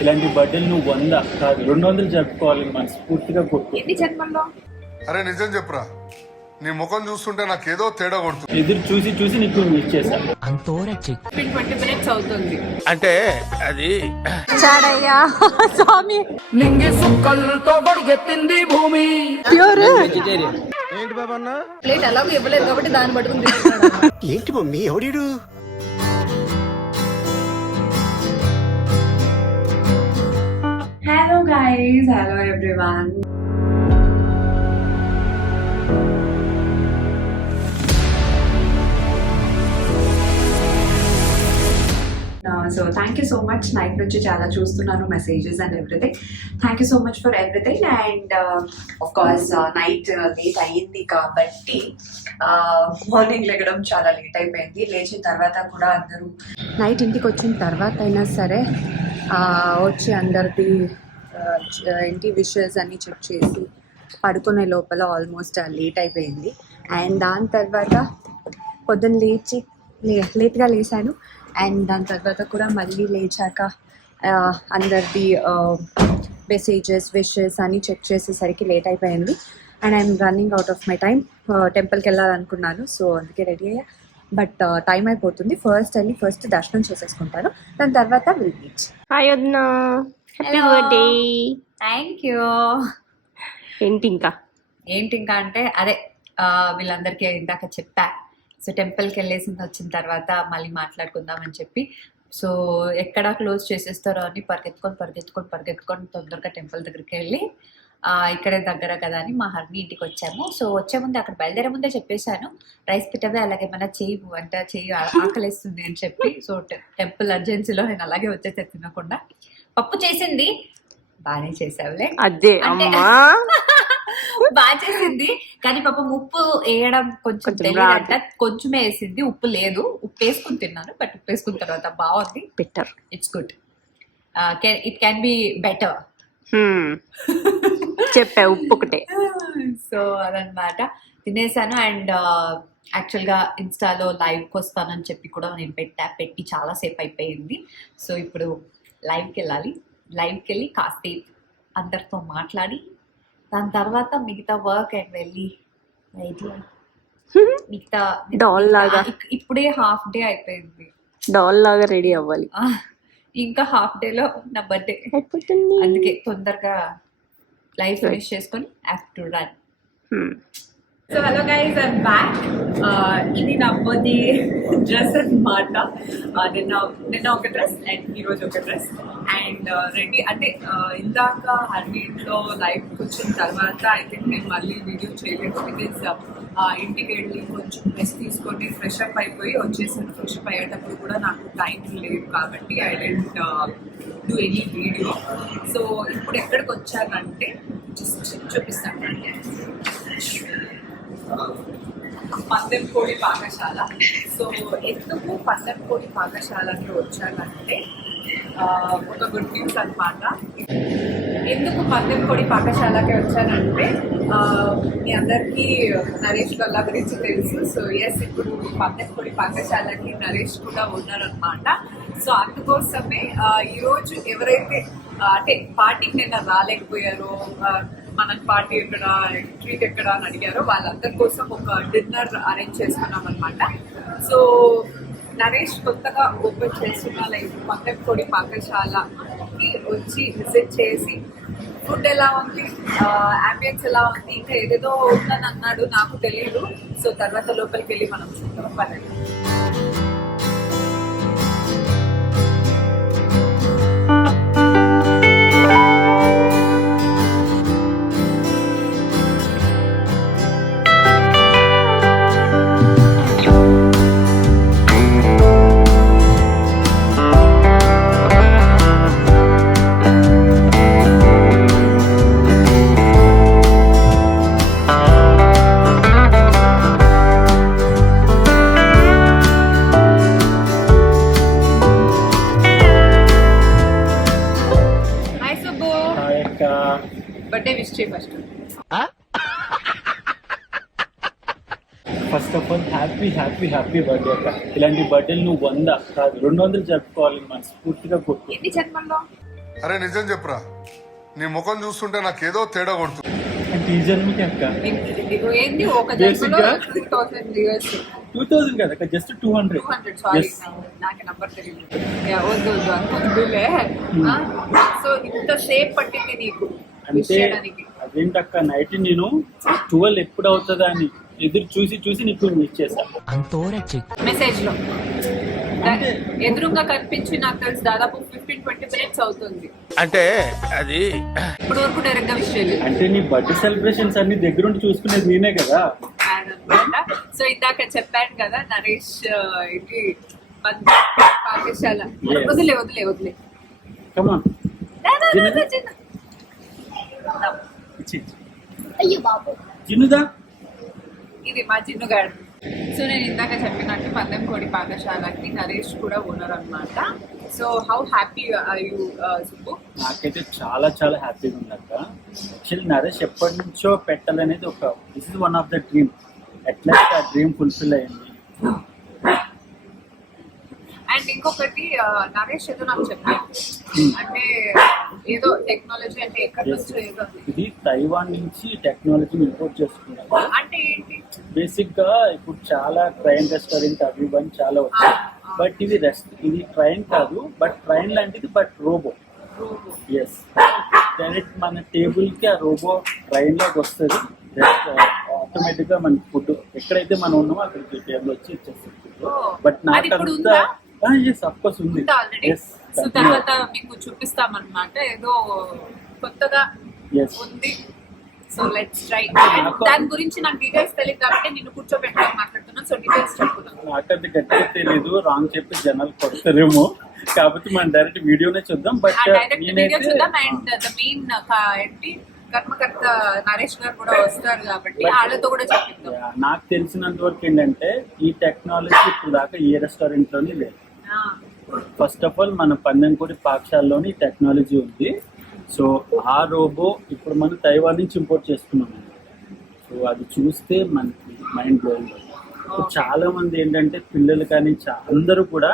ఇలాంటి బర్త్డేలు నువ్వు 100 కాదు 200 జరుపుకోవాలి మనస్ఫూర్తిగా కొట్టు. ఎన్ని జన్మల్లో? అరే నిజం చెప్పురా, నీ ముఖం చూస్తుంటే నాకేదో తేడా కొడుతుంది. ఎదురు చూసి చూసి నీకు విష్ చేశా. 20 minutes అవుతుంది. అంటే అది చాడయ్యా స్వామి నింగి సుక్కలతో బడిగెత్తింది భూమి. ప్యూర్ ఏంటి బాబన్న ప్లేట్ ఎలాగో ఇవ్వలేదు కాబట్టి దాన్ని పట్టుకుని తీసుకున్నాడు. ఏంటి మమ్మీ ఎవడీడు hello guys, hello everyone. So thank you so much. Night నుంచి చాలా చూస్తున్నాను messages and everything. Thank you so much for everything. And of course night late అయ్యింది కాబట్టి మార్నింగ్ లెగడం చాలా లేట్ అయిపోయింది. లేచిన తర్వాత కూడా అందరూ నైట్ ఇంటికి వచ్చిన తర్వాత అయినా సరే వచ్చి అందరిది ఇంటి విషెస్ అన్నీ చెక్ చేసి పడుకునే లోపల ఆల్మోస్ట్ లేట్ అయిపోయింది. అండ్ దాని తర్వాత పొద్దున్న లేట్గా లేచాను. అండ్ దాని తర్వాత కూడా మళ్ళీ లేచాక అందరిది మెసేజెస్ విషెస్ అన్నీ చెక్ చేసేసరికి లేట్ అయిపోయింది. And I'm running out of my time. టెంపుల్కి వెళ్ళాలనుకున్నాను, సో అందుకే రెడీ అయ్యా. బట్ టైం అయిపోతుంది. ఫస్ట్ దర్శనం చేసేసుకుంటాను, దాని తర్వాత విల్ మీట్. హాయ్ వదినా, హ్యాపీ బర్త్డే. Thank you. ఏంటి ఇంకా అంటే అదే వీళ్ళందరికీ ఇందాక చెప్పా. సో టెంపుల్కి వెళ్ళేసింది వచ్చిన తర్వాత మళ్ళీ మాట్లాడుకుందామని చెప్పి, సో ఎక్కడ క్లోజ్ చేసేస్తారో అని పరిగెత్తుకొని తొందరగా టెంపుల్ దగ్గరికి వెళ్ళి ఇక్కడే దగ్గర కదా అని మా హర్ని ఇంటికి వచ్చాము. సో వచ్చే ముందు అక్కడ బయలుదేరే ముందే చెప్పేశాను, రైస్ పెట్టవే అలాగే మన చెయ్యి ఆకలేస్తుంది అని చెప్పి. సో టెంపుల్ అర్జెన్సీలో నేను అలాగే వచ్చేసి తినకుండా పప్పు చేసింది. బాగానే చేసావులే, అదే అమ్మా బాగా చేసింది. కానీ పాపం ఉప్పు వేయడం కొంచెం తెలియదంట, కొంచెమే వేసింది, ఉప్పు లేదు. ఉప్పు వేసుకుని తిన్నాను, బట్ ఉప్పు వేసుకున్న తర్వాత బాగుంది. Better, it's good. It can be better. చెప్పా ఉప్పు ఒకటే. సో అదనమాట, తినేసాను. అండ్ యాక్చువల్గా ఇన్స్టాలో లైవ్కి వస్తానని చెప్పి కూడా నేను పెట్టి చాలాసేపు అయిపోయింది. సో ఇప్పుడు లైవ్కి వెళ్ళాలి. లైవ్కి వెళ్ళి కాసేపు అందరితో మాట్లాడి దాని తర్వాత మిగతా వర్క్ అండ్ వెళ్ళి మిగతా డాల్ లాగా ఇప్పుడే హాఫ్ డే అయిపోయింది. డాల్ లాగా రెడీ అవ్వాలి. ఇంకా హాఫ్ డేలో నా బర్త్డే, అందుకే తొందరగా లైవ్ ఫినిష్ చేసుకొని after run. So hello guys, I'm back. ఇది నా బర్త్డే డ్రెస్ అనమాట. నిన్న ఒక డ్రెస్ అండ్ ఈరోజు ఒక డ్రెస్. అండ్ రెడీ అంటే ఇందాక హర్నీలో లైవ్కి వచ్చిన తర్వాత ఐ థింక్ నేను మళ్ళీ వీడియో చేయలేదు. బికాజ్ ఇంటికి వెళ్ళి కొంచెం రెస్ట్ తీసుకొని ఫ్రెష్ అప్ అయిపోయి వచ్చేసాను. ఫ్రెష్ అప్ అయ్యేటప్పుడు కూడా నాకు టైం లేదు కాబట్టి I didn't do any video. So ఇప్పుడు ఎక్కడికి వచ్చానంటే జస్ట్ చూపిస్తాను. పందెంకోడి పాకశాల. సో ఎందుకు పందెంకోడి పాకశాలకి వచ్చానంటే ఒక గుడ్ న్యూస్ అనమాట. ఎందుకు పందెంకోడి పాకశాలకి వచ్చానంటే మీ అందరికీ నరేష్ గల్లా గురించి తెలుసు. సో ఎస్, ఇప్పుడు పందెంకోడి పాకశాలకి నరేష్ కూడా ఉన్నారనమాట. సో అందుకోసమే ఈరోజు ఎవరైతే అంటే పార్టీకి నిన్న రాలేకపోయారో, మన పార్టీ ఎక్కడ, ట్రీట్ ఎక్కడ అని అడిగారో వాళ్ళందరి కోసం ఒక డిన్నర్ అరేంజ్ చేసుకున్నాం అనమాట. సో నరేష్ కొత్తగా ఓపెన్ చేస్తున్న లైక్ పందెంకోడి పాకశాలకి వచ్చి విజిట్ చేసి ఫుడ్ ఎలా ఉంది, అంబియన్స్ ఎలా ఉంది, ఇంకా ఏదేదో ఉందని అన్నాడు, నాకు తెలియదు. సో తర్వాత లోపలికి వెళ్ళి మనం చూద్దాం పదండి. బర్త్డే విష్ చేయి first. First of all happy happy happy birthday అక్క. ఇలాంటి బర్త్డేలు నువ్వు 100 కాదు 200 జరుపుకోవాలి మనస్ఫూర్తిగా కొట్టు. ఎన్ని జన్మల్లో? అరే నిజం చెప్పురా, నీ ముఖం చూస్తుంటే నాకేదో తేడా కొడుతుంది. అంటే ఈ జన్మకి అక్క ఏంటి ఒక Basic జన్మలో గా? 2000 years 2000 కదా అక్క, జస్ట్ 200. 200 sorry Yes. నాకు నంబర్ తెలియదు వద్దు వద్దు అనుకుంటులే సో ఇంత సేపు పట్టింది నీకు విష్ అంటే చేయడానికి అదేంటక్క నైట్ నేను 12 ఎప్పుడు అవుతుందా అని ఎదురు చూసి నీకు మిస్ చేశా. మెసేజ్ లో ఎదురుగా కనిపించి నాకు తెలిసి దాదాపు 15-20 minutes అవుతుంది. అంటే అది ఇప్పటి వరకు డైరెక్ట్ గా విష్ చేయలేదు అంటే నీ బర్త్డే సెలబ్రేషన్స్ అన్ని దగ్గరుండి చూసుకునేది నేనే కదా. అనమాట. సో ఇందాక చెప్పాను కదా నరేష్ ఇది పాఠశాల Yes. వదిలే వదిలే వదిలే కమాన్ చిన్నుదా. ఇది మా చిన్నుగాడు. సో నేను ఇందాక చెప్పినట్టు పందెంకోడి పాఠశాలకి నరేష్ కూడా ఓనర్ అన్నమాట. So how happy are you Subbu? నాకైతే చాలా చాలా హ్యాపీగా ఉంది అక్క. యాక్చువల్లీ నరేష్ ఎప్పటి నుంచో పెట్టాలనేది ఒక this is one of the dream. At least ఆ డ్రీమ్ ఫుల్ఫిల్ అయింది. అండ్ ఇంకొకటి నరేష్ ఏదో నాకు చెప్పాను అంటే ఏదో టెక్నాలజీ అంటే ఎక్కడి Yes, నుంచో ఏదో ఇది తైవాన్ నుంచి టెక్నాలజీని ఇంపోర్ట్ చేసుకున్నారు. అంటే ఏంటి బేసిక్ గా ఇప్పుడు చాలా ట్రైన్ రెస్టారెంట్ అవి ఇవన్నీ చాలా వచ్చాయి. బట్ ఇది ట్రైన్ కాదు, బట్ ట్రైన్ లాంటిది, బట్ రోబో. ఎస్, డైరెక్ట్ మన టేబుల్ కి ఆ రోబో ట్రైన్ లోకి వస్తుంది. ఆటోమేటిక్ గా మన ఫుడ్ ఎక్కడైతే మనం ఉన్నామో అక్కడికి టేబుల్ వచ్చి ఇచ్చేస్తుంది. బట్ అది ఇప్పుడు ఉందా? ఎస్ అఫ్ కోర్స్ ఉంది. ఆల్రెడీ ఎస్ సో తర్వాత మీకు చూపిస్తామన్నమాట ఏదో కొత్తగా Yes. ఉంది. So let's try. దాని గురించి నాకు డీటెయిల్స్ తెలియదు కాబట్టి నిన్ను కూర్చోబెట్టుకొని మాట్లాడుతున్నాను. సో డీటెయిల్స్ చెప్పుకున్నాను. నాకంటే గట్టిగా తెలీదు, రాంగ్ చెప్పి జనాలు కొడతారేమో. కాబట్టి మనం డైరెక్ట్ వీడియోనే చూద్దాం. బట్ డైరెక్ట్ వీడియో చూద్దాం. అండ్ ద మెయిన్ ఏంటి కర్మకర్త నరేష్ గారు కూడా వస్తారు కాబట్టి వాళ్ళతో కూడా చెప్పిద్దాం. నాకు తెలిసినంత వరకు ఏంటంటే ఈ టెక్నాలజీ ఇప్పుడు దాకా ఏ రెస్టారెంట్ లోని లేదు. ఫస్ట్ ఆఫ్ ఆల్ మన పందెంకోడి పాఠశాలలోని ఈ టెక్నాలజీ ఉంది. సో ఆ రోబో ఇప్పుడు మనం తైవాన్ నుంచి ఇంపోర్ట్ చేసుకున్నాం. సో అది చూస్తే మనకి మైండ్ బ్లోయింగ్. చాలా మంది ఏంటంటే పిల్లలు కానీ అందరూ కూడా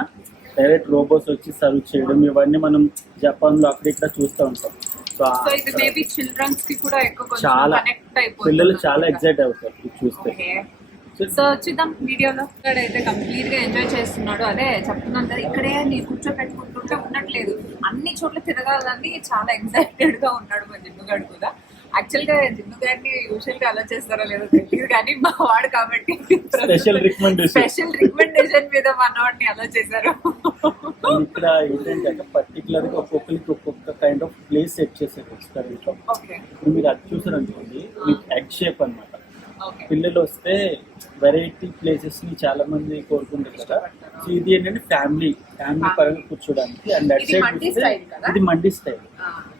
డైరెక్ట్ రోబోస్ వచ్చి సర్వ్ చేయడం ఇవన్నీ మనం జపాన్ లో అక్కడ ఇక్కడ చూస్తూ ఉంటాం. సో సో ఇది మేబీ చిల్డ్రన్స్ కి కూడా ఎక్కువ కొంచెం చాలా కనెక్ట్ అయిపోతుంది. పిల్లలు చాలా ఎక్సైట్ అవుతారు ఇది చూస్తే. సో చూద్దాం వీడియోలో. ఇక్కడైతే కంప్లీట్ గా ఎంజాయ్ చేస్తున్నాడు. అదే చెప్తున్నాను కదా ఇక్కడే నీ కూర్చోపెట్టుకుంటుంటే ఉండట్లేదు. అన్ని చోట్ల తిరగాలని చాలా ఎక్సైటెడ్ గా ఉన్నాడు మా జిన్నుగాడు కూడా. యాక్చువల్ గా జిన్నుగాడిని యూజువల్ గా అలా చేస్తారో లేదో తెలియదు కానీ మా వాడు కాబట్టి స్పెషల్ రికమెండేషన్ మీద మనవాడిని అలా చేశారు. ఇక్కడ ఏంటంటే పర్టికులర్ గా ఒక్కొక్కరికి ఒక్కొక్క కైండ్ ఆఫ్ ప్లేస్ సెట్ చేసారు రెస్టారెంట్ లో. ఓకే ఇప్పుడు మీరు అది చూసారు అనుకోండి, మీకు ఎగ్ షేప్ అన్నమాట. ఓకే పిల్లలు వస్తే వెరైటీ ప్లేసెస్ ని చాలా మంది కోరుకుంటారు కదా. సో ఇది ఏంటంటే ఫ్యామిలీ పరంగా కూర్చోడానికి. అండ్ అట్ ఇది మండి సైడ్ స్టైల్ కదా? ఇది మండి స్టైల్.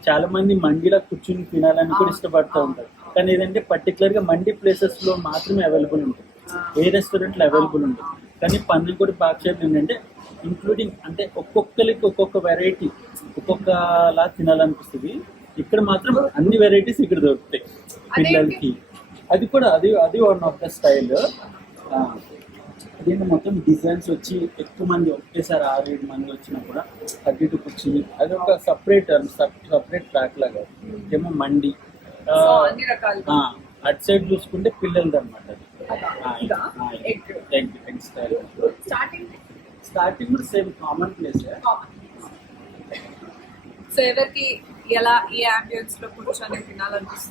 చాలా మంది మండిలో కూర్చుని తినాలని కూడా ఇష్టపడుతూ ఉంటారు. కానీ ఏదంటే పర్టికులర్ గా మండి ప్లేసెస్ లో మాత్రమే అవైలబుల్ ఉంటుంది, ఏ రెస్టారెంట్ లో అవైలబుల్ ఉంటుంది. కానీ పందెంకోడి పాఠశాల ఏంటంటే ఇంక్లూడింగ్ అంటే ఒక్కొక్కరికి ఒక్కొక్క వెరైటీ ఒక్కొక్కలా తినాలనిపిస్తుంది. ఇక్కడ మాత్రం అన్ని వెరైటీస్ ఇక్కడ దొరుకుతాయి పిల్లలకి. అది కూడా అది వన్ ఆఫ్ ద స్టైల్. దీంట్లో మొత్తం డిజైన్స్ వచ్చి ఎక్కువ మంది ఒకేసారి 6-7 మంది వచ్చినా కూడా అడ్డు కూర్చుని అది ఒక సపరేట్ ట్రాక్ లాగా. ఏమో మండి అన్ని రకాలు అటు సైడ్ చూసుకుంటే పిల్లలది అనమాట. ఎగ్ స్టైల్ స్టార్టింగ్ కూడా సేమ్ కామన్ ప్లేస్. సో ఎవరికి ఎలా ఈ అంబియన్స్ లో కూర్చొని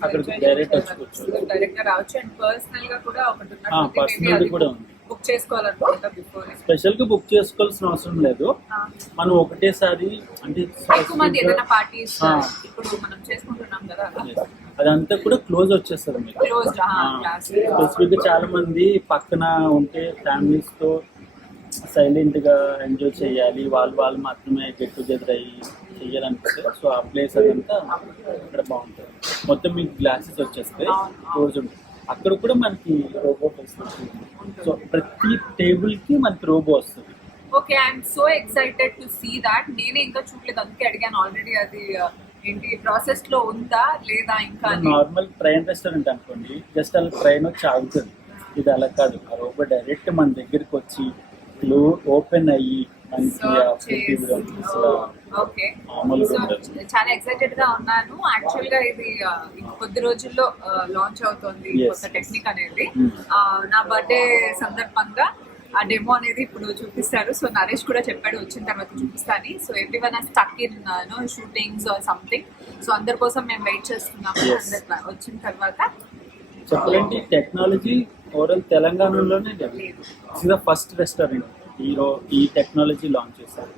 అక్కడికి direct తినాలనిపిస్తుంది డైరెక్ట్ గా రావచ్చు. అండ్ పర్సనల్ గా కూడా ఒకటి పర్సనల్ కూడా ఉంది. బుక్ చేసుకోవాలనుకుంటా బిఫోర్. స్పెషల్ గా బుక్ చేసుకోవాల్సిన అవసరం లేదు. మనం ఒకటేసారి అంటే ఎక్కువ మంది ఏదైనా పార్టీస్ ఇప్పుడు మనం చేసుకుంటున్నాం కదా అదంతా కూడా క్లోజ్ వచ్చేస్తుంది మీకు. క్లోజ్ స్పెసిఫిక్ గా చాలా మంది పక్కన ఉంటే ఫ్యామిలీస్ తో సైలెంట్ గా ఎంజాయ్ చేయాలి, వాళ్ళు మాత్రమే గెట్ టుగెదర్ అయ్యి చెయ్యాలనిపిస్తే సో ఆ ప్లేస్ అదంతా ఇక్కడ బాగుంటుంది. మొత్తం మీకు గ్లాసెస్ వచ్చేస్తాయి, క్లోజ్ ఉంటుంది. అక్కడ కూడా మనకి రోబో ఫెసిలిటీ ఉంది. సో ప్రతి టేబుల్ కి మనకి రోబో వస్తుంది. Okay, I'm so excited to see that. నేనే ఇంకా చూడలేదు, అందుకే అడిగాను. ఆల్రెడీ అది ఏంటి ప్రాసెస్ లో ఉందా లేదా ఇంకా? నార్మల్ ట్రైన్ రెస్టారెంట్ అనుకోండి, జస్ట్ అలా ట్రైన్ వచ్చి ఆగుతుంది. ఇది అలా కాదు, ఆ రోబో డైరెక్ట్ మన దగ్గరికి వచ్చి ఓపెన్ అయ్యి మనకి ఆ food videos ఓకే మామూలుగా సో ఉండదు. చాలా ఎక్సైటెడ్ గా ఉన్నాను. యాక్చువల్ గా ఇది కొద్ది రోజుల్లో లాంచ్ అవుతుంది Yes. కొత్త టెక్నిక్ అనేది. నా బర్త్డే సందర్భంగా ఆ డెమో అనేది ఇప్పుడు చూపిస్తారు. సో నరేష్ కూడా చెప్పాడు వచ్చిన తర్వాత చూపిస్తాను. So everyone are stuck in shootings or something. So అందరి కోసం మేము వెయిట్ చేస్తున్నాము. Yes. అందరు వచ్చిన తర్వాత చెప్పాలంటే టెక్నాలజీ ఓవరాల్ తెలంగాణలోనే లేదు. ఇట్స్ ద ఫస్ట్ రెస్టారెంట్ ఈ టెక్నాలజీ లాంచ్ చేశారు.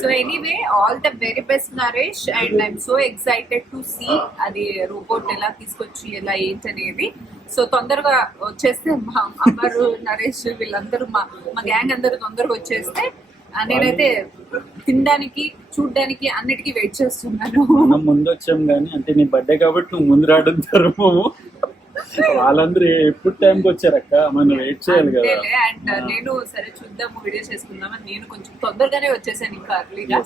So anyway all the very best Naresh and I'm so excited to see అది రోబోట్ ఎలా తీసుకొచ్చి ఎలా ఏంటనేది. సో తొందరగా వచ్చేస్తే మా అమ్మరు నరేష్ వీళ్ళందరూ మా గ్యాంగ్ అందరూ తొందరగా వచ్చేస్తే నేనైతే తినడానికి చూడడానికి అన్నిటికీ వెయిట్ చేస్తున్నాను. మనం ముందు వచ్చాం కానీ అంటే నీ బర్త్డే కాబట్టి నువ్వు ముందు రావడం తరము. వాళ్ళందరూ ఎప్పుడు టైంకి వచ్చారక్క, మనం వెయిట్ చేయాలి కదా. అండ్ నేను సరే చూద్దాము వీడియో చేసుకుందామని నేను కొంచెం తొందరగానే వచ్చేసాను ఇంకా అర్లీగా.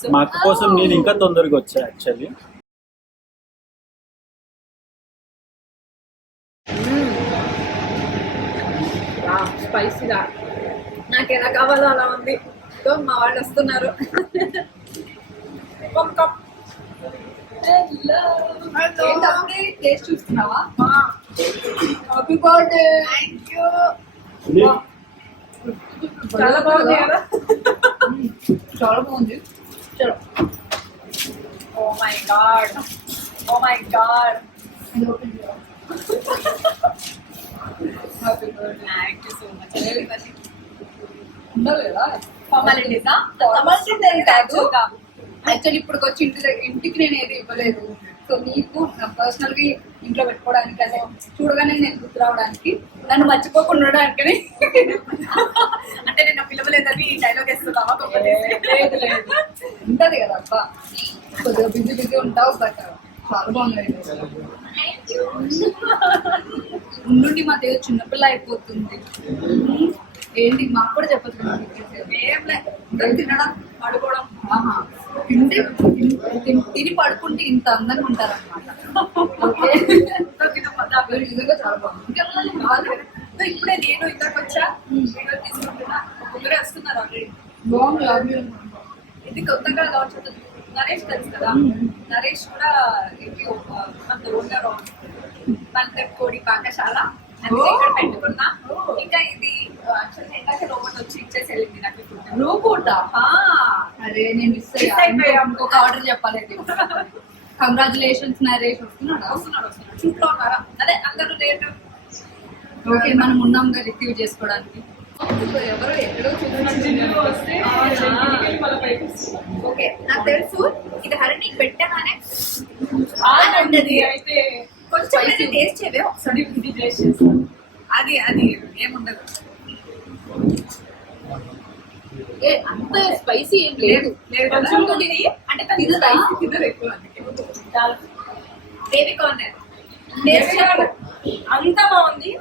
సో మా అక్క కోసం నేను ఇంకా తొందరగా వచ్చా యాక్చువల్లీ. స్పైసీగా నాకు ఎలా కావాలో అలా ఉంది. సో మా వాళ్ళు వస్తున్నారు. టేస్ట్ చూస్తున్నావా? Happy birthday. Thank you. చాలా బాగుంది కదా? చాలా బాగుంది. చలో. Oh my god, oh my god. Happy birthday. Thank you so much. ఉండాలి కదా ఫార్మాలిటీసా? యాక్చువల్లీ ఇప్పుడు వచ్చి ఇంటికి నేను ఏది ఇవ్వలేదు. సో నీకు పర్సనల్ గా ఇంట్లో పెట్టుకోవడానికి అదే చూడగానే నేను గుర్తు రావడానికి నన్ను మర్చిపోకుండా ఉండడానికి. అంటే నేను పిలవలేదని డైలాగ్ వేస్తున్నావా? లేదు లేదు ఉంటది కదా అబ్బా, కొద్దిగా బిజీ ఉంటావు బట్ చాలా బాగుంది. ఉండి మా దేవుడు చిన్నపిల్ల అయిపోతుంది. ఏంటి మాకు కూడా చెప్పచ్చు. ఏం లేదు, తినడం పడుకోవడం. తింటే తిని పడుకుంటే ఇంత అందంగా ఉంటారన్నమాట. నిజంగా చాలా బాగుంది. ఇప్పుడే నేను ఇక్కడికి వచ్చా, వీడియో తీసుకుంటున్నా. ముగ్గురే వస్తున్నారు ఆల్రెడీ. బాగుంది. ఇది కొత్తగా లాంచ్ అవుతుంది. నరేష్ తెలుసు కదా, నరేష్ కూడా ఇది మన ఓనర్ మన కోడి పాకశాల అందుకే ఇక్కడ పెట్టుకున్నా. ఇంకా ఇది యాక్చువల్లీ ఎందాక రోబోట్ వచ్చి ఇచ్చేసి వెళ్ళింది నాకు. రోబోటా? అరే నేను మిస్ అయ్యా. ఇంకొక ఆర్డర్ చెప్పాలి. కంగ్రాచులేషన్స్ నరేష్. వస్తున్నాడు చూట్లో ఉన్నారా? అదే అందరూ లేరు. ఓకే మనం ఉన్నాం కదా రిసీవ్ చేసుకోవడానికి. ఎవరో ఎక్కడో ఓకే నాకు తెలుసు ఇది హరిణి పెట్టగానే అయితే కొంచెం టేస్ట్ చేయవే ఒకసారి. ఇది టేస్ట్ చేస్తాను. అది ఏముండదు. అంత స్పైసీ ఏం లేదు. అంటే తను స్పైసీ తినరు ఎక్కువ, అందుకే బేబీ కార్న్ టేస్ట్ అంత బాగుంది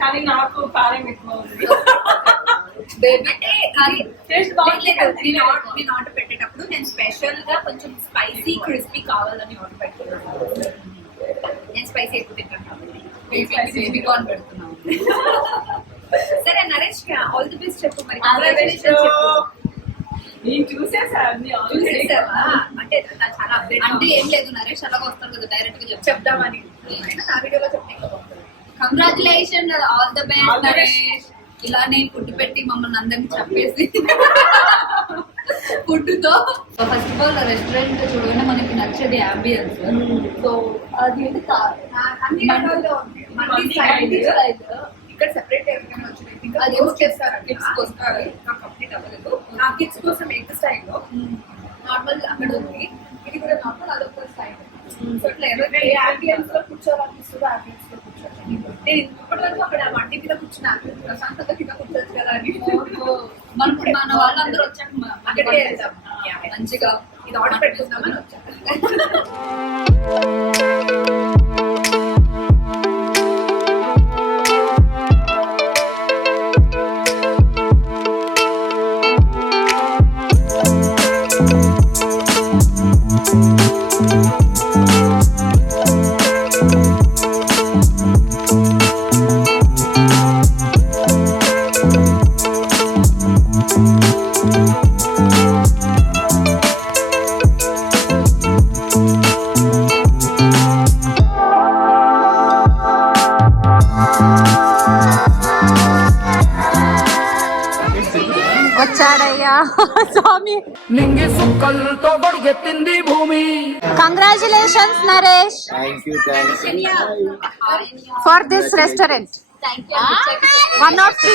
కానీ నాకు కారం ఎక్కువ ఉంది. బేబీ అంటే అది టేస్ట్ బాగుండలేదు. నేను ఆర్డర్ పెట్టేటప్పుడు నేను స్పెషల్ గా కొంచెం స్పైసీ క్రిస్పీ కావాలని ఆర్డర్ పెట్టాను. నేను స్పైసీ ఎక్కువ తింటాను. బేబీ కార్న్ పెడుతున్నాను. సరే నరేష్ ఆల్ ది బెస్ట్ చెప్పు మరి. నేను చూసేసాను. చూసేసావా? అంటే చాలా అప్డేట్ అంటే ఏం లేదు, నరేష్ అలాగ వస్తారు కదా డైరెక్ట్ గా చెప్దామని. నా వీడియోలో చెప్తే congratulation, all the best Naresh. ఇలానే ఫుడ్ పెట్టి మమ్మల్ని అందరినీ చెప్పేసి ఫుడ్ తో. ఫస్ట్ ఆఫ్ ఆల్ రెస్టారెంట్ చూడగానే మనకి నచ్చేది అంబియన్స్. సో అది అన్ని రకాల్లో ఇక్కడ సెపరేట్ ఎవరికైనా వచ్చినాయి. అది యూజ్ చేస్తారు కిడ్స్ కోసం. నాకు కంప్లీట్ అవ్వలేదు. నా కిడ్స్ కోసం ఎగ్ స్టైల్లో నార్మల్ అక్కడ ఉంది. ఇది కూడా నార్మల్ అదొక స్టైల్. సో ఇట్లా ఎవరికి ఏ ఆంబియన్స్ లో కూర్చోవాలనిపిస్తుందో ఆంబియన్స్ లో కూర్చోవాలి. నేను ఇప్పటి వరకు అక్కడ వంటి మీద కూర్చున్నాను, ప్రశాంతత కింద కూర్చోవచ్చు కదా అని. మన వాళ్ళందరూ వచ్చాక అక్కడికే వెళ్తాం మంచిగా. ఇది ఆర్డర్ పెట్టుకుందామని వచ్చాను. Thank you. మమ్మీ. నింగి సుక్కలతో గొడుగెత్తింది భూమి. Congratulations Naresh for this restaurant. One of the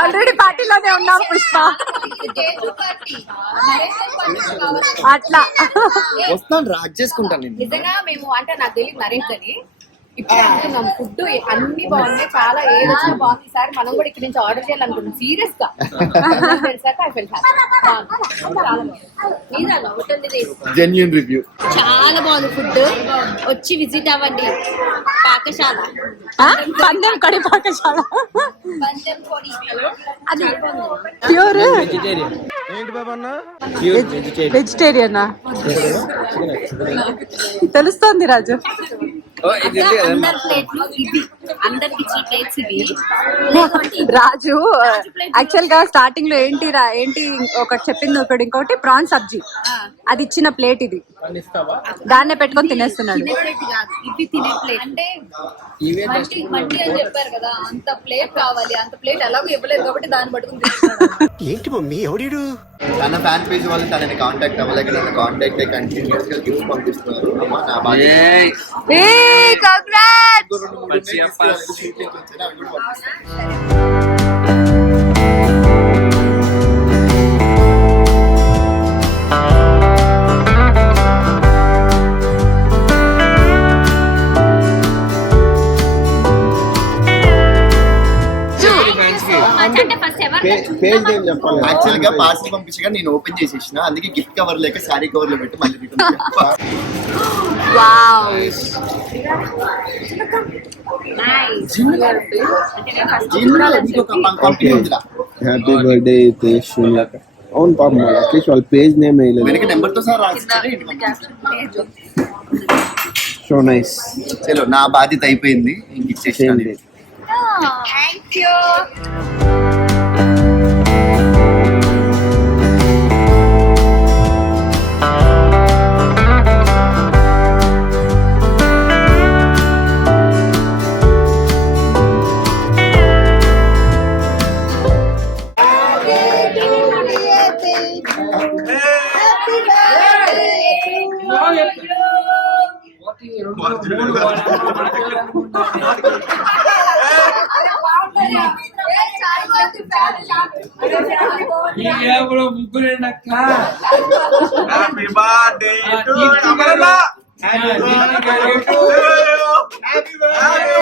already పార్టీలోనే ఉన్నాం పుష్ప. అట్లా వస్తాను రాజ్ చేసుకుంటాను నేను. నిజంగా మేము అంటే నాకు తెలియదు నరేష్ అని ఇప్పుడు అంటున్నాం. ఫుడ్ అన్ని బాగున్నాయి, చాలా ఏది వచ్చినా బాగుంది. ఈసారి మనం కూడా ఇక్కడ నుంచి ఆర్డర్ చేయాలనుకుంటున్నాం సీరియస్ గా. Genuine review. చాలా బాగుంది ఫుడ్, వచ్చి విజిట్ అవ్వండి పాకశాల. పందెం కడి పాకశాల పందెం పొడి అది ప్యూర్ ఏంటి బాబా అన్న వెజిటేరియనా తెలుస్తోంది రాజు. అందరి ప్లేట్లు ఇది, అందరికి ఇచ్చిన ప్లేట్స్ ఇవి. రాజు యాక్చువల్ గా స్టార్టింగ్ లో ఏంటి ఒకటి చెప్పింది, ఒకటి ఇంకోటి ప్రాన్ సబ్జీ, అది ఇచ్చిన ప్లేట్ ఇది, దాన్నే పెట్టుకొని తినేస్తున్నాడు. తినే ప్లేట్ కాదు ఇది, తినే ప్లేట్ అంటే మండి అని చెప్పారు కదా, అంత ప్లేట్ కావాలి. అంత ప్లేట్ ఎలాగో ఇవ్వలేదు కాబట్టి దాన్ని పట్టుకుని తింటున్నాడు. ఏంటి మమ్మీ ఎవడీడు? తన ఫ్యాన్ పేజ్ వాళ్ళు తనని కాంటాక్ట్ అవ్వలేక నన్ను కాంటాక్ట్ అయ్యి కంటిన్యూస్ గా గిఫ్ట్ పంపిస్తున్నారు. అమ్మా నా బాగా పేజ్ నేమ్ చెప్పాలి. యాక్చువల్ గా పార్సల్ పంపించగా నేను ఓపెన్ చేసేసిన, అందుకే గిఫ్ట్ కవర్ లేక శారీ కవర్ లో పెట్టి మళ్ళీ రిటర్న్ హ్యాపీ బర్త్డే అవును పాపం అట్లీస్ట్ వాళ్ళ పేజ్ నేమ్ వేయలేదు. వెనక నెంబర్ తో సార్ సో నైస్. చలో నా బాధ్యత అయిపోయింది, ఇంక ఇచ్చేసేయండి. Thank you. ముగ్గురేనక్క. హ్యాపీ బర్త్డే టు అమరలా. Happy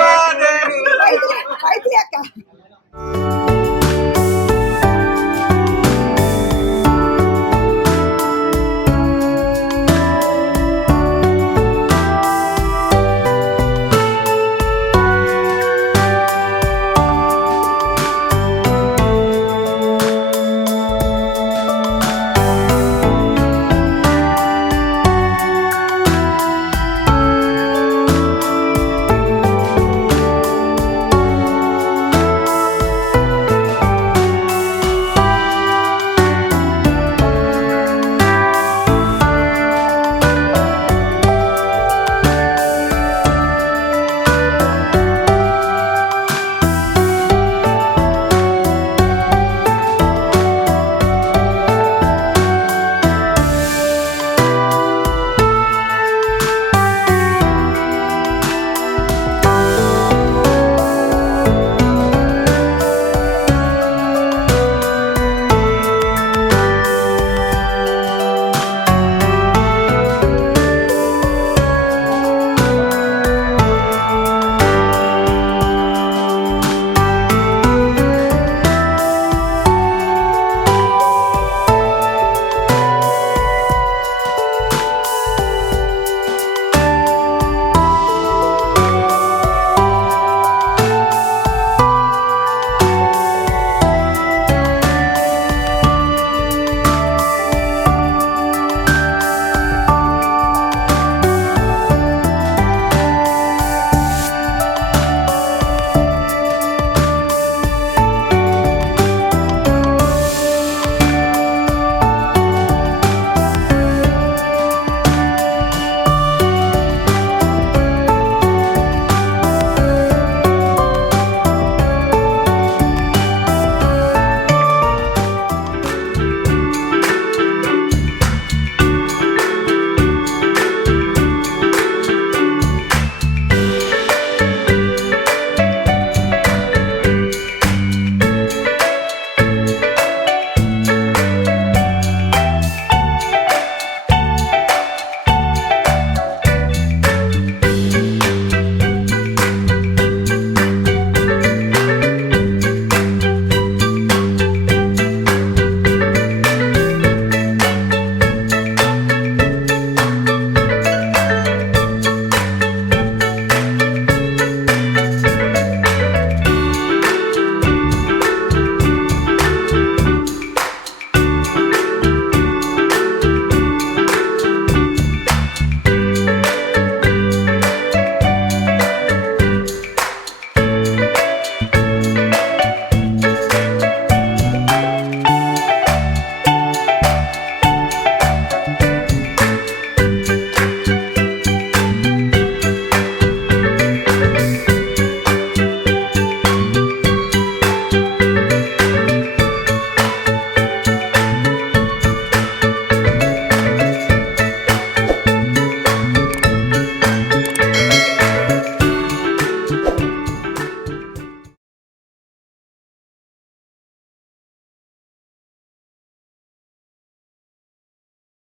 birthday.